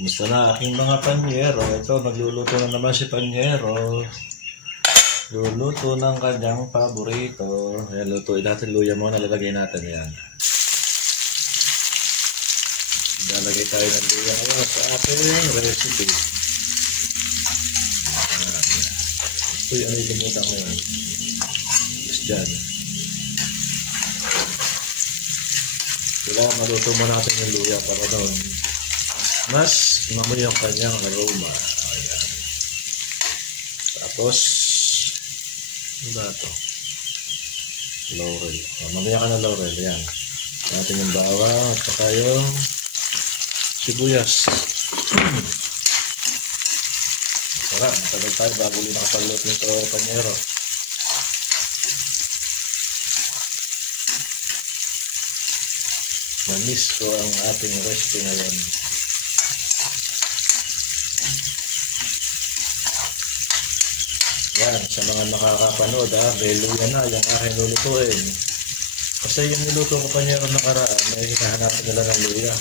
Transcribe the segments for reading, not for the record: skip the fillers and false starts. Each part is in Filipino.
Kumusta na aking mga panyero? Ito, nagluluto na naman si panyero. Luluto ng kanyang paborito. Ayan, lutuin natin luya mo. Nalalagay natin yan. Lalagay tayo ng luya ngayon sa ating recipe. Uy, ano yung lumutan ko yan? Just dyan. Kailangan maluto mo natin yung luya para doon mas mamoy yung kanyang aroma. Ayan. Tapos ano ba ito? Laurel. Mamaya ka na laurel. Ayan. Natin yung bawang at saka yung sibuyas. Sarap. Matagal tayo bago ulit nakapagluto nito panyero. Manis ko ang ating recipe ngayon. Yan, sa mga nakakapanood may luya na yung aking lulutuin. Kasi yung niluto ko pa niya nakaraan, may hinahanapan nila ng luya.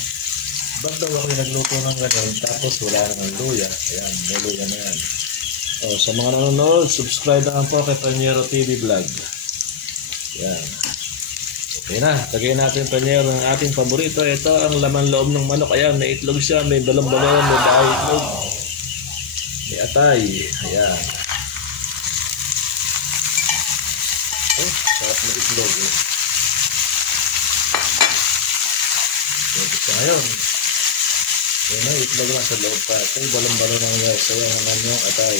Ba't daw ako yung nagluto ng ganun, tapos wala ng luya. Ayan, may luya na yan. O, sa mga nanonood, subscribe na po kay Panyero TV Vlog. Yan. Okay na, lagay natin panyero ng ating paborito. Ito ang laman loob ng manok. Ayan, may itlog siya, may balon-balon, may bahay itlog. May atay. Ayan. Oh, sarap na itlog eh. Pwede siya ngayon. Ayan na, itlog lang sa loob pa. Ito yung balon-balon ng guys. Ayan naman yung atay.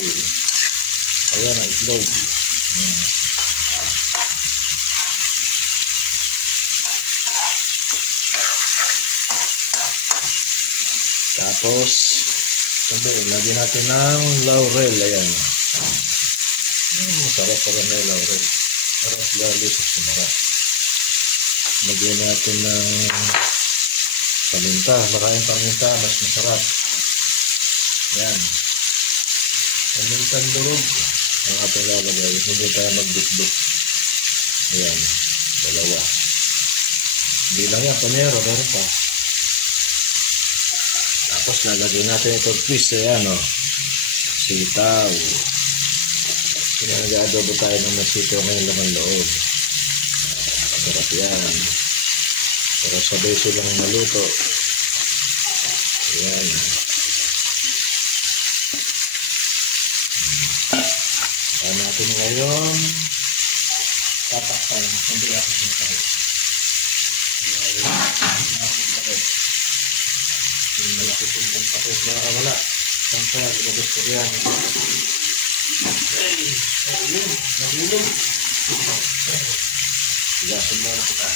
Ayan ang itlog. Ayan. Tapos, lagyan natin ng laurel. Ayan. Sarap pa rin na laurel. Sarap lalo sa sumara. Lagyan natin ng paminta. Maraming paminta, mas masarap. Ayan. Pamintang durog. Ang ating lalagay. Hindi tayo magdukduk. Ayan. Dalawa. Hindi lang yan. Panyero. Meron pa. Tapos lalagyan natin itong twist. Ayan o. Sitaw. Nag-adobo tayo ng nasitaw ngayong laman loob. Sarap yan. Para sabay silang maluto. Ayan. Saan natin ngayon tatakpan. Hindi ako sinatay. Yung malaki pong tapos na nakawala. Sampai ilabas ko yan. Ayun, nahulog. Higasan mo na kita.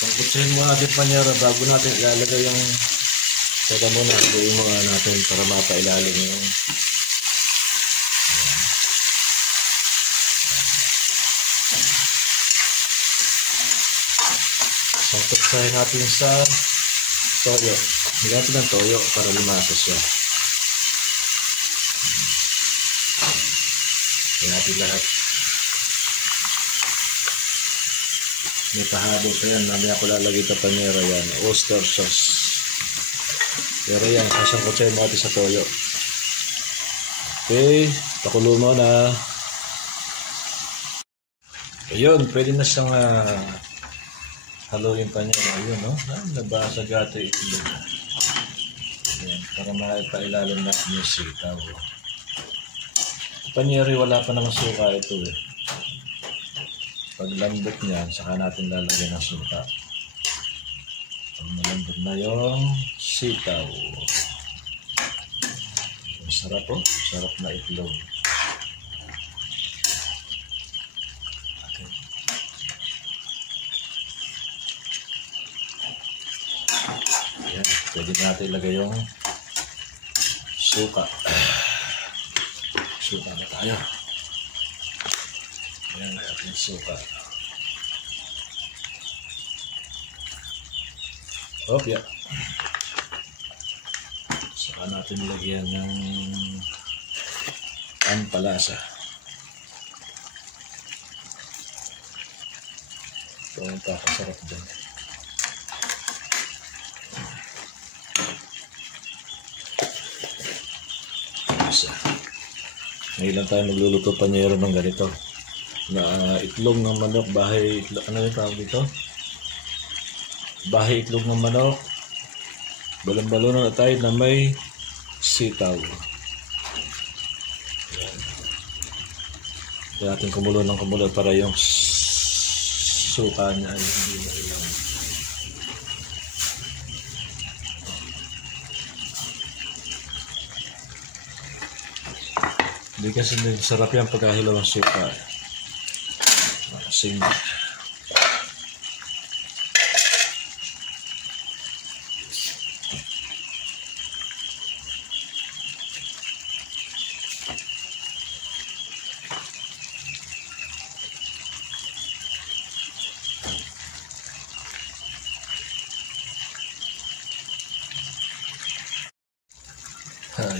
Sangkutsahin mo natin panyero bago natin ilalagay yung teka muna, gawin mo natin para mapailalim yung sangkutsahin natin sa toyo. Bigyan natin ng toyo para lumakas siya. Bigyan natin lahat. May pahabol pa yan. Mamaya ko lalagay ito panyero yan. Oyster sauce. Pero yan, sasangkutsahin natin sa toyo. Okay. Pakulo mo na. Ayun. Pwede na siyang haluin panyero. Ayun, no? Nabasag ito yung itlog. Ayan. Para makipailalim natin yung sitaw. Panyero, wala pa naman suka ito eh. Pag lambot niyan, saka natin lalagyan ng suka. Pag malambot na yung sitaw. Masarap po. Sarap na itlog. Okay. Ayan. Pwede natin ilagay yung suka. Suka na tayo. Ayan, ating suka. Opya. Saka natin lagyan ng ampalasa. Ito ang pakasarap dyan. Isa. Ngayon lang tayo magluluto panyero ng ganito. Na itlog ng manok, bahay itlog. Ano yung tawag dito? Bahay itlog ng manok. Balon-balon na tayo na may sitaw. Yan. Kaya natin kumulo ng kumulo para yung suka niya ay hindi mailang. Hindi kasi sarap yan pagkahilaw ng suka. Makasing.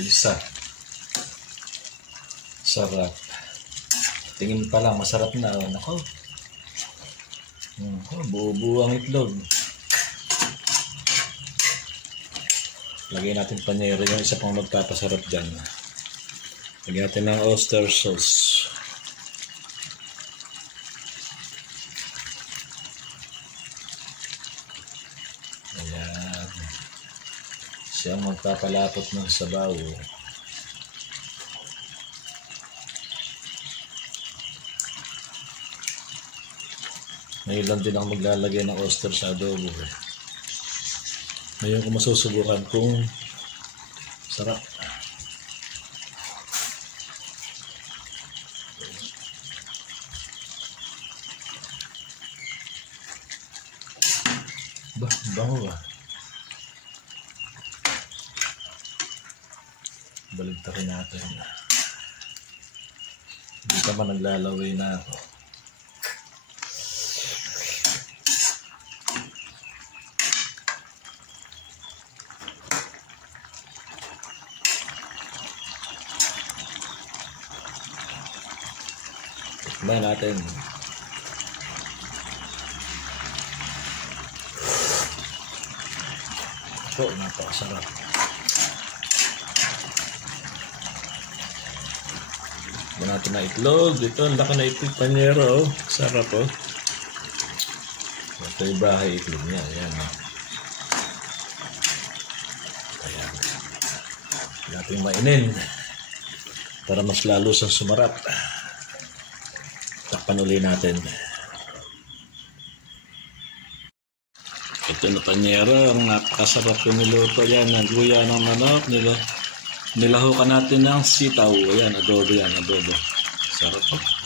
Isa. Sarap. Tingin pa lang, masarap na. Nako. Buo-buo ang itlog. Lagyan natin panyero yung isa pang magpapasarap dyan. Lagyan natin ng oyster sauce. Ayan. Siyang magpapalapot ng sabaw. Ngayon lang din ako maglalagay ng oyster sa adobo. Ngayon ko masusubukan kung sarap. Bango ba? Baligtarin natin. Hindi pa man naglalaway na ako. Tikman natin. Ito, napakasarap. Tikman natin na itlog. Ito, ang laki na itlog panyero. Sarap oh. Ito yung bahay itlog niya. Ayan oh. Ayan. Natin mainin para mas lalo siyang sumarap. Takpan ulit natin. Ito na panyero, ang napakasarap yung niluto yan. Ang luya ng manok, nilahukan natin ng sitaw. Ayan, adobo yan, adobo. Sarap po.